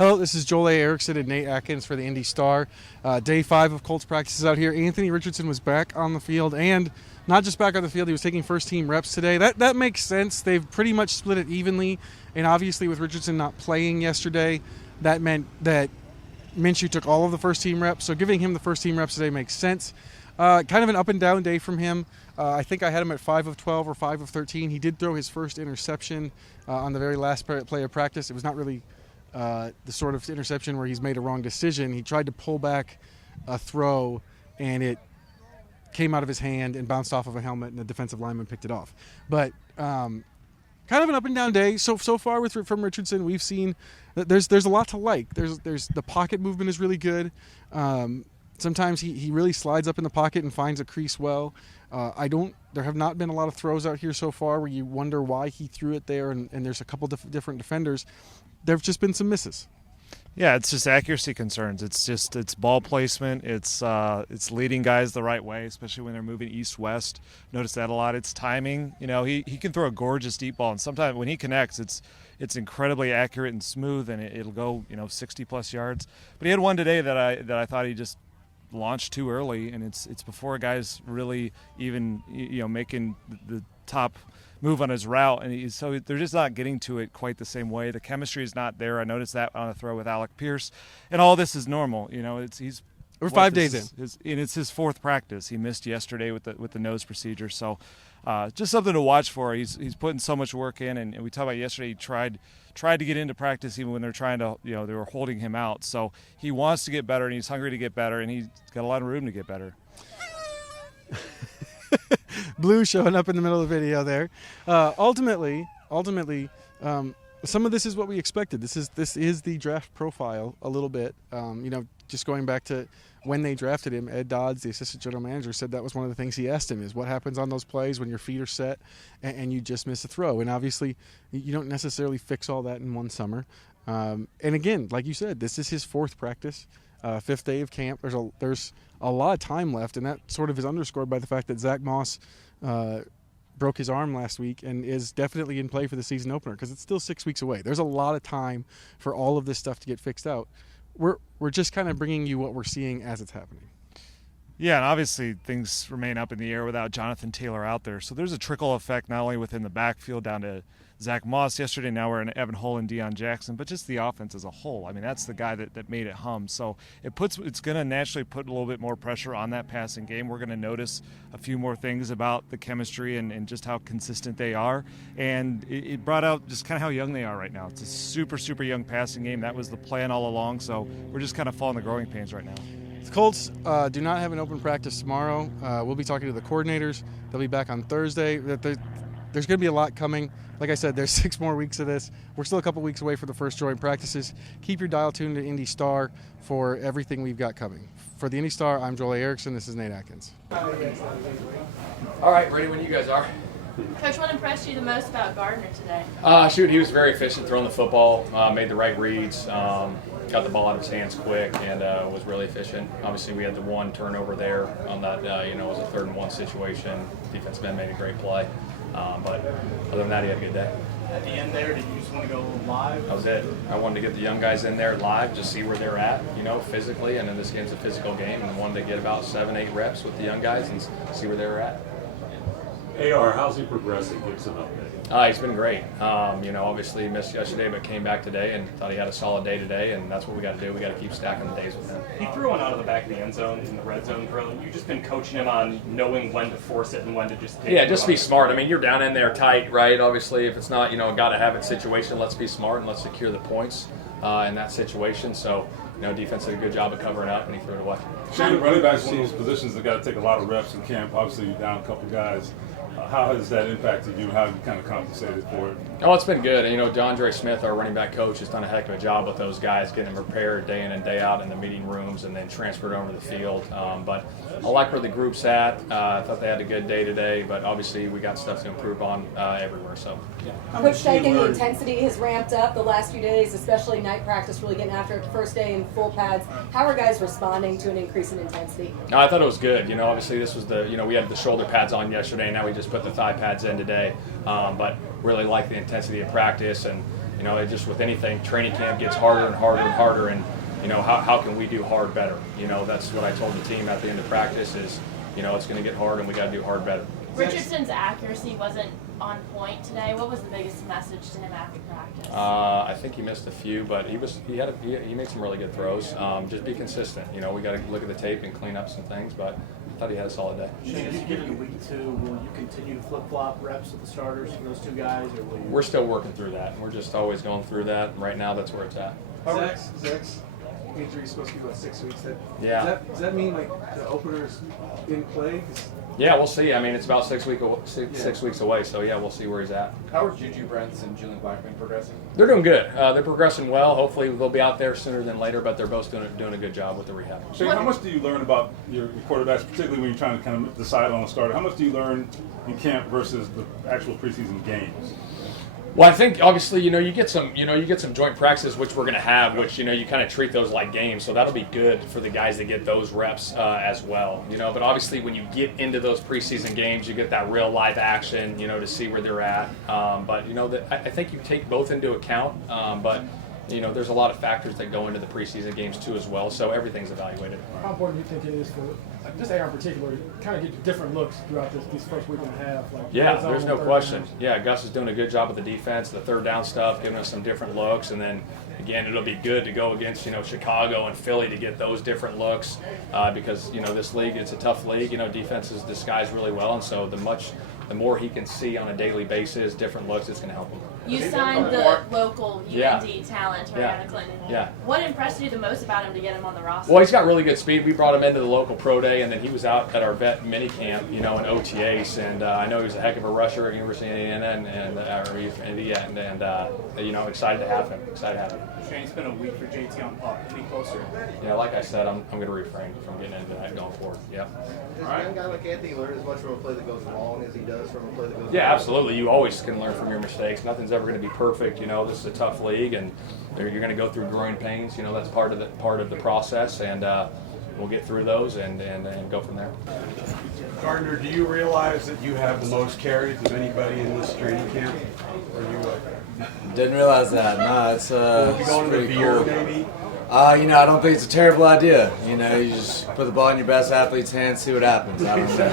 Hello, this is Joel A. Erickson and Nate Atkins for the Indy Star. Day 5 of Colts practices out here. Anthony Richardson was back on the field, and not just back on the field, he was taking first-team reps today. That makes sense. They've pretty much split it evenly, and obviously with Richardson not playing yesterday, that meant that Minshew took all of the first-team reps, so giving him the first-team reps today makes sense. Kind of an up-and-down day from him. I think I had him at 5 of 12 or 5 of 13. He did throw his first interception on the very last play of practice. It was not really the sort of interception where he's made a wrong decision. He tried to pull back a throw, and it came out of his hand and bounced off of a helmet, and the defensive lineman picked it off. But kind of an up-and-down day. So far from Richardson, we've seen that there's a lot to like. There's the pocket movement is really good. Sometimes he really slides up in the pocket and finds a crease well. There have not been a lot of throws out here so far where you wonder why he threw it there, and there's a couple different defenders. There have just been some misses. Yeah, it's just accuracy concerns. It's ball placement. It's leading guys the right way, especially when they're moving east-west. Notice that a lot. It's timing. You know, he can throw a gorgeous deep ball, and sometimes when he connects, it's incredibly accurate and smooth, and it'll go 60-plus yards. But he had one today that I thought he just launched too early, and it's before a guy's really even making the top move on his route, and so they're just not getting to it quite the same way. The chemistry is not there. I noticed that on a throw with Alec Pierce, and all this is normal. We're 5 days in, and it's his fourth practice. He missed yesterday with the nose procedure, so just something to watch for. He's putting so much work in, and we talked about yesterday. He tried to get into practice even when they're trying to, they were holding him out. So he wants to get better, and he's hungry to get better, and he's got a lot of room to get better. Blue showing up in the middle of the video there. Ultimately, some of this is what we expected. This is the draft profile a little bit. Just going back to when they drafted him, Ed Dodds, the assistant general manager, said that was one of the things he asked him is what happens on those plays when your feet are set and you just miss a throw. And obviously, you don't necessarily fix all that in one summer. And again, like you said, this is his fourth practice. 5th day of camp. There's a lot of time left, and that sort of is underscored by the fact that Zach Moss broke his arm last week and is definitely in play for the season opener because it's still 6 weeks away. There's a lot of time for all of this stuff to get fixed out. We're just kind of bringing you what we're seeing as it's happening. Yeah, and obviously things remain up in the air without Jonathan Taylor out there. So there's a trickle effect not only within the backfield down to Zach Moss yesterday, now we're in Evan Hull and Deion Jackson, but just the offense as a whole. I mean, that's the guy that made it hum. So it's going to naturally put a little bit more pressure on that passing game. We're going to notice a few more things about the chemistry and just how consistent they are. And it brought out just kind of how young they are right now. It's a super, super young passing game. That was the plan all along. So we're just kind of following the growing pains right now. The Colts do not have an open practice tomorrow. We'll be talking to the coordinators. They'll be back on Thursday. There's going to be a lot coming. Like I said, there's 6 more weeks of this. We're still a couple weeks away from the first joint practices. Keep your dial tuned to Indy Star for everything we've got coming. For the Indy Star, I'm Joel A. Erickson. This is Nate Atkins. All right, ready when you guys are. Coach, what impressed you the most about Gardner today? He was very efficient throwing the football, made the right reads, got the ball out of his hands quick, and was really efficient. Obviously, we had the one turnover there on that, it was a 3rd and 1 situation. Defensive end made a great play. But other than that, he had a good day. At the end there, did you just want to go live? That was it. I wanted to get the young guys in there live, just see where they're at, physically. And then this game's a physical game, and I wanted to get about 7-8 reps with the young guys and see where they were at. AR, how's he progressing? Give us an update. He's been great. Obviously he missed yesterday, but came back today and thought he had a solid day today, and that's what we got to do. We got to keep stacking the days with him. He threw one out of the back of the end zone in the red zone throw. You've just been coaching him on knowing when to force it and when to just take it. Yeah, just be smart. I mean, you're down in there tight, right? Obviously, if it's not, a got-to-have-it situation, let's be smart and let's secure the points in that situation. So, defense did a good job of covering up, and he threw it away. Shane, running backs one of those positions that got to take a lot of reps in camp. Obviously, you're down a couple guys. How has that impacted you? How have you kind of compensated for it? Oh, it's been good. DeAndre Smith, our running back coach, has done a heck of a job with those guys, getting them prepared day in and day out in the meeting rooms and then transferred over to the field. But I like where the group's at. I thought they had a good day today, but obviously we got stuff to improve on everywhere. So, yeah. Coach Steichen, the intensity has ramped up the last few days, especially night practice, really getting after it the first day in full pads. How are guys responding to an increase in intensity? I thought it was good. Obviously this was we had the shoulder pads on yesterday. Now we just put the thigh pads in today. But really like the intensity of practice, and You know, it just with anything, training camp gets harder and harder and harder, and you know, how can we do hard better? You know, that's what I told the team at the end of practice is, you know, it's going to get hard and we got to do hard better. Richardson's accuracy wasn't on point today. What was the biggest message to him after practice? I think he missed a few, but he made some really good throws. Just be consistent. You know, we got to look at the tape and clean up some things, but I thought he had a solid day. Shane, as you get into week 2, will you continue to flip-flop reps with the starters from those two guys, or will you? We're still working through that. We're just always going through that. Right now, that's where it's at. Zach's injury is supposed to be about 6 weeks. Yeah. Does that mean like the opener's in play? Yeah, we'll see. I mean, it's about 6 weeks away, so yeah, we'll see where he's at. How are Juju Brents and Julian Blackman progressing? They're doing good. They're progressing well. Hopefully, they'll be out there sooner than later, but they're both doing a good job with the rehab. Shane, how much do you learn about your quarterbacks, particularly when you're trying to kind of decide on a starter? How much do you learn in camp versus the actual preseason games? Well, I think obviously, you get some joint practices, which we're going to have, which, you kind of treat those like games. So that'll be good for the guys that get those reps as well. But obviously when you get into those preseason games, you get that real live action, to see where they're at. But, I think you take both into account. But, there's a lot of factors that go into the preseason games too as well. So everything's evaluated. How important do you think it is for this AR in particular, kind of get different looks throughout these first week and a half? Yeah, there's no question. Yeah, Gus is doing a good job with the defense, the third down stuff, giving us some different looks, and then again, it'll be good to go against Chicago and Philly to get those different looks because this league, it's a tough league. Defenses disguise really well, and so the more he can see on a daily basis, different looks, it's going to help him. You signed the local UND talent right out of Clinton. Yeah. What impressed you the most about him to get him on the roster? Well, he's got really good speed. We brought him into the local pro day, and then he was out at our vet mini camp, in OTAs, and I know he was a heck of a rusher at University of Indiana, and excited to have him. Shane, it's been a week for JT on puck. Any closer? Yeah, like I said, I'm going to refrain from getting into that going forward. Yep. Does a young guy like Anthony learn as much from a play that goes wrong as he does from a play that goes right? Yeah, absolutely. You always can learn from your mistakes. Nothing's ever going to be perfect. This is a tough league, and you're going to go through growing pains. That's part of the process, and we'll get through those and go from there. Gardner, do you realize that you have the most carries of anybody in this training camp? Or you didn't realize that. No, it's pretty cool, maybe. I don't think it's a terrible idea. You just put the ball in your best athlete's hands, see what happens. I don't know.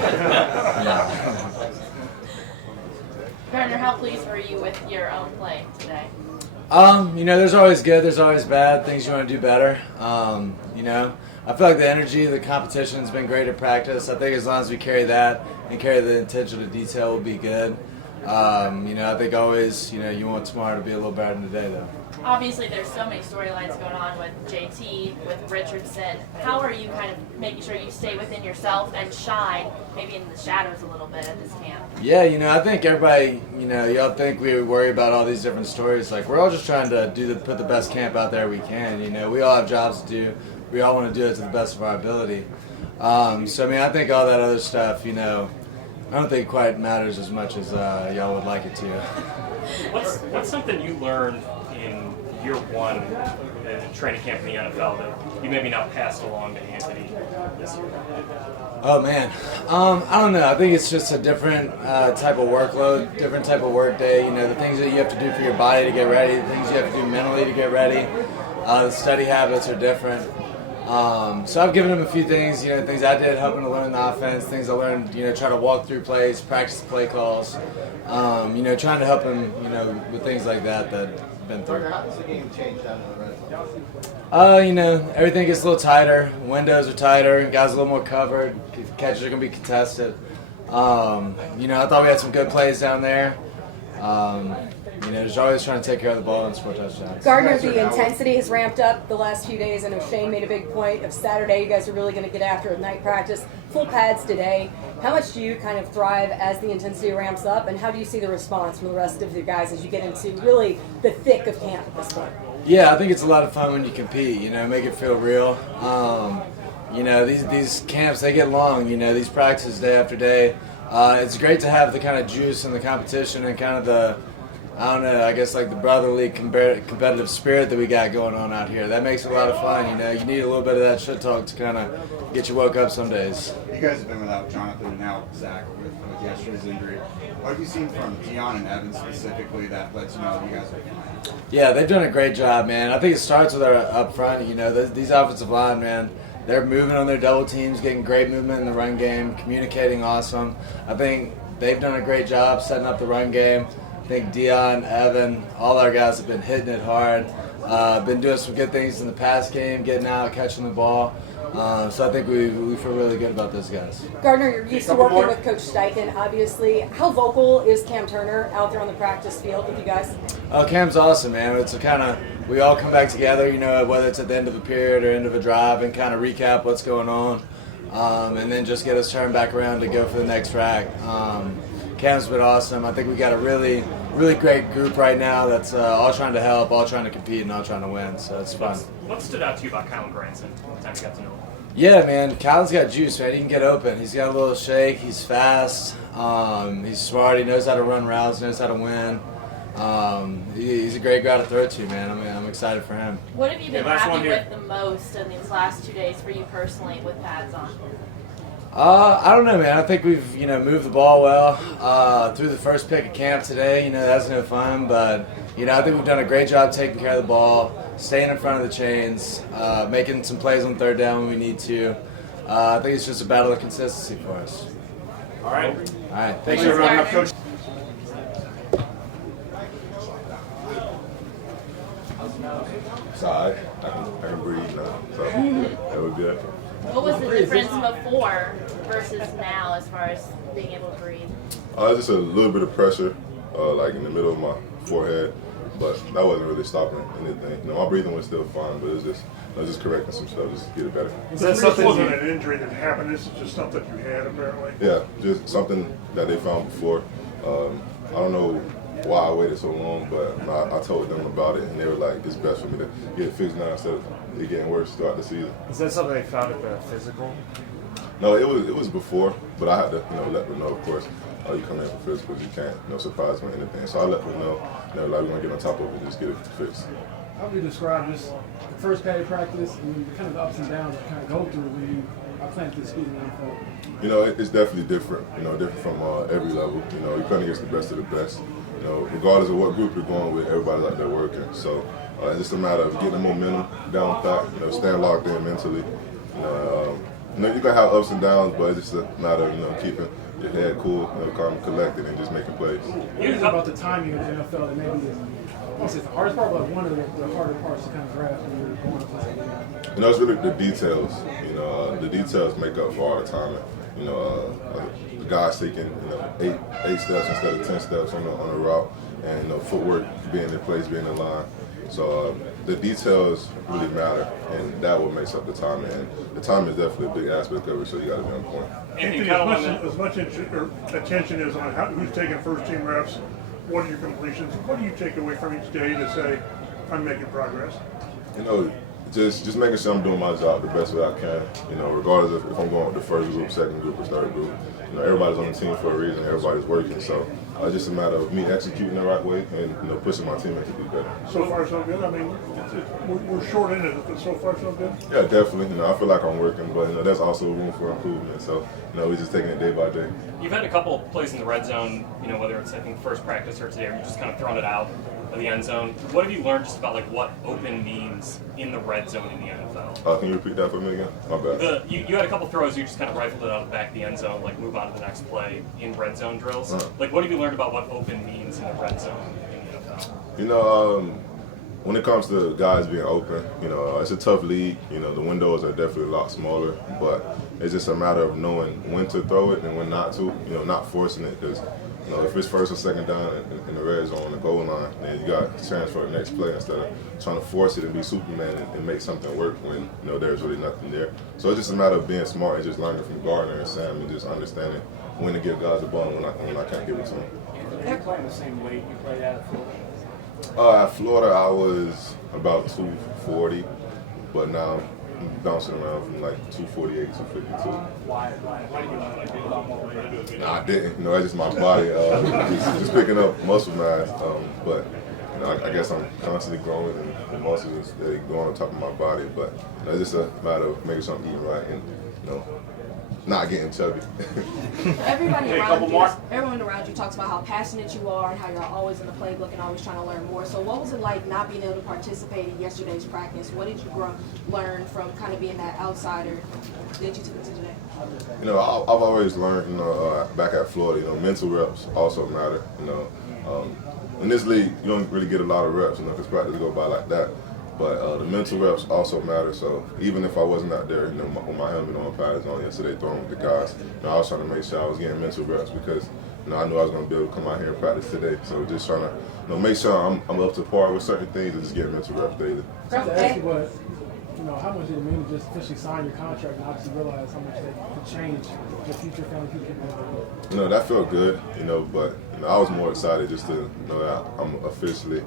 Yeah. Gardner, how pleased were you with your own play today? There's always good, there's always bad, things you want to do better. I feel like the energy, the competition's been great at practice. I think as long as we carry that and carry the attention to detail, we'll be good. I think always, you want tomorrow to be a little better than today, though. Obviously, there's so many storylines going on with JT, with Richardson. How are you kind of making sure you stay within yourself and shine, maybe in the shadows a little bit at this camp? Yeah, I think everybody, y'all think we worry about all these different stories. Like, we're all just trying to put the best camp out there we can. We all have jobs to do. We all want to do it to the best of our ability. I think all that other stuff, I don't think quite matters as much as y'all would like it to. What's something you learned in year one in training camp in the NFL that you maybe not passed along to Anthony this year? Oh, man. I don't know. I think it's just a different type of workload, different type of work day. The things that you have to do for your body to get ready, the things you have to do mentally to get ready. The study habits are different. So I've given him a few things, things I did helping to learn the offense, things I learned, try to walk through plays, practice play calls, trying to help him, with things like that I've been through. How does the game change down in the red zone? Everything gets a little tighter, windows are tighter, guys a little more covered, catches are going to be contested. I thought we had some good plays down there. Just always trying to take care of the ball and score touchdowns. Gardner, the intensity has ramped up the last few days. I know Shane made a big point of Saturday. You guys are really going to get after it night practice. Full pads today. How much do you kind of thrive as the intensity ramps up, and how do you see the response from the rest of the guys as you get into really the thick of camp at this point? Yeah, I think it's a lot of fun when you compete, make it feel real. These camps, they get long, these practices day after day. It's great to have the kind of juice and the competition and kind of the, I guess like the brotherly competitive spirit that we got going on out here. That makes it a lot of fun, You need a little bit of that shit talk to kind of get you woke up some days. You guys have been without Jonathan and now Zach with yesterday's injury. What have you seen from Dion and Evans specifically that lets you know you guys are fine? Yeah, they've done a great job, man. I think it starts with our up front. You know, these offensive line, man, they're moving on their double teams, getting great movement in the run game, communicating awesome. I think they've done a great job setting up the run game. I think Dion, Evan, all our guys have been hitting it hard. Been doing some good things in the pass game, getting out, catching the ball. So I think we feel really good about those guys. Gardner, you're used to working with Coach Steichen, obviously. How vocal is Cam Turner out there on the practice field with you guys? Oh, Cam's awesome, man. It's a kind of, we all come back together, you know, whether it's at the end of a period or end of a drive, and kind of recap what's going on, and then just get us turned back around to go for the next track. Cam's been awesome. I think we got a really great group right now that's all trying to help, all trying to compete, and all trying to win. So it's fun. What stood out to you about Kylan Granson the time you got to know him? Yeah, man. Kylan's got juice, man. He can get open. He's got a little shake. He's fast. He's smart. He knows how to run routes. Knows how to win. He's a great guy to throw to, man. I mean, I'm excited for him. What have you been happy with the most in these last 2 days for you personally with pads on? I don't know, man. I think we've, moved the ball well through the first pick of camp today. That's no fun, but, I think we've done a great job taking care of the ball, staying in front of the chains, making some plays on third down when we need to. I think it's just a battle of consistency for us. All right. All right. Thanks for running up, Coach. It's all right. I can breathe now, so that was good. What was the difference before versus now as far as being able to breathe? Just a little bit of pressure, like in the middle of my forehead, but that wasn't really stopping anything. My breathing was still fine, but it was just correcting some stuff, just to get it better. This wasn't an injury that happened. This is just something you had, apparently. Yeah, just something that they found before. I don't know why I waited so long, but I told them about it, and they were like, it's best for me to get it fixed now instead of it getting worse throughout the season. Is that something they found at the physical? No, it was before, but I had to let them know, of course. You come in for physicals, you can't surprise me or anything. So I let them know, like we're gonna get on top of it and just get it fixed. How would you describe this first padded practice and the kind of the ups and downs that kind of go through when you are playing through the speed in the NFL? It's definitely different. Different from every level. You're playing against the best of the best. Regardless of what group you're going with, everybody's out there working. So it's just a matter of getting the momentum down pat. Staying locked in mentally. You can have ups and downs, but it's just a matter of keeping your head cool, calm and collected, and just making plays. What is it about the timing of the NFL that maybe is the hardest part, but one of the harder parts to kind of grasp when you're going to play something? It's really the details. The details make up for all the timing. The guys taking 8 steps instead of 10 steps on the route, and footwork being in place, being in line. So the details really matter, and that what makes up the timing. And the timing is definitely a big aspect of it, so you got to be on point. Anthony, as much attention as on who's taking first team reps, what are your completions? What do you take away from each day to say, I'm making progress? Just making sure I'm doing my job the best way I can. Regardless of if I'm going with the first group, second group, or third group. Everybody's on the team for a reason. Everybody's working. So it's just a matter of me executing the right way and pushing my teammates to be better. So far, so good. I mean, we're short in it, but so far, so good. Yeah, definitely. I feel like I'm working, but there's also room for improvement. So we're just taking it day by day. You've had a couple of plays in the red zone. Whether it's I think first practice or today, or you've just kind of thrown it out of the end zone. What have you learned just about what open means in the red zone in the NFL? Can you repeat that for me again? My bad. You had a couple throws, you just kind of rifled it out of the back of the end zone, move on to the next play in red zone drills. What have you learned about what open means in the red zone in the NFL? When it comes to guys being open, it's a tough league. The windows are definitely a lot smaller, but it's just a matter of knowing when to throw it and when not to. Not forcing it, because if it's first or second down in the red zone, the goal line, then you got a chance for the next play instead of trying to force it and be Superman and make something work when there's really nothing there. So it's just a matter of being smart and just learning from Gardner and Sam and just understanding when to give guys the ball and when I can't give it to them. You're playing the same weight you played at Florida? At Florida, I was about 240, but now I'm bouncing around from 248, 252. Why did you want to do a lot more weight? Nah, I didn't. That's just my body. Just picking up muscle mass. But I guess I'm constantly growing, and the muscles are growing on top of my body. But it's just a matter of making sure I'm eating right and not getting chubby. Everybody Hey, a around couple you, more. everyone around you talks about how passionate you are and how you're always in the playbook and always trying to learn more. So what was it like not being able to participate in yesterday's practice? What did you learn from kind of being that outsider that you took into today? You know, I've always learned, you know, back at Florida, you know, mental reps also matter. You know, in this league, you don't really get a lot of reps, you know, because practice go by like that. But the mental reps also matter. So even if I wasn't out there, you know, with my helmet on, pads on yesterday, throwing with the guys, you know, I was trying to make sure I was getting mental reps because, you know, I knew I was going to be able to come out here and practice today. So just trying to, you know, make sure I'm up to par with certain things and just get mental reps daily. I have to ask you, but you know, how much did it mean to just officially sign your contract and obviously realize how much that could change your future family future? You know, that felt good, you know, but you know, I was more excited just to know that I'm officially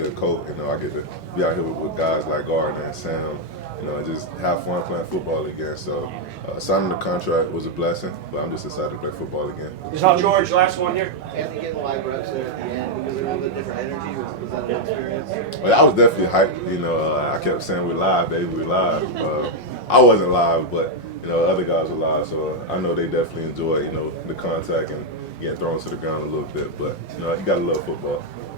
a coach. You know, I get to be out here with guys like Gardner and Sam, you know, and just have fun playing football again. So signing the contract was a blessing, but I'm just excited to play football again. George, last one here. Anthony getting live reps there at the end, was there a little bit different energy? Was that an experience? Well, I was definitely hyped. You know, I kept saying we're live, baby, we're live. I wasn't live, but you know, other guys were live, so I know they definitely enjoy, you know, the contact and getting thrown to the ground a little bit. But you know, you gotta love football.